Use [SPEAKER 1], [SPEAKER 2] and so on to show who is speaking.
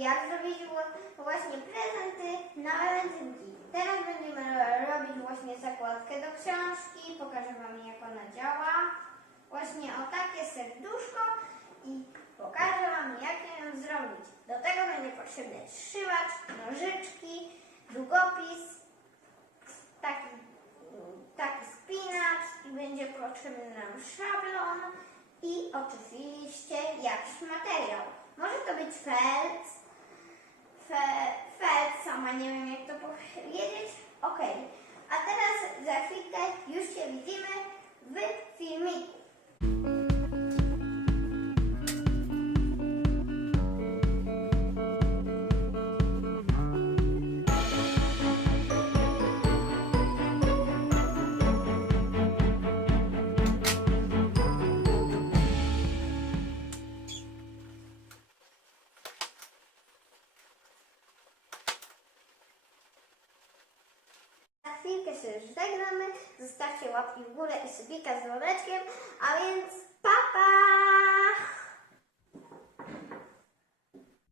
[SPEAKER 1] jak zrobić właśnie prezenty na walentynki. Teraz będziemy ro- robić właśnie zakładkę do książki, pokażę Wam, jak ona działa. Właśnie o takie serduszko i pokażę Wam, jak ją zrobić. Do tego będzie potrzebny trzymacz, nożyczki, długopis, taki, taki spinacz i będzie potrzebny nam szablon i oczywiście jakiś materiał. Może to być felt, fe, felt, sama nie wiem jak to powiedzieć. Ok, chwilkę się żegnamy. Zostawcie łapki w górę i subika z dzwoneczkiem, a pa!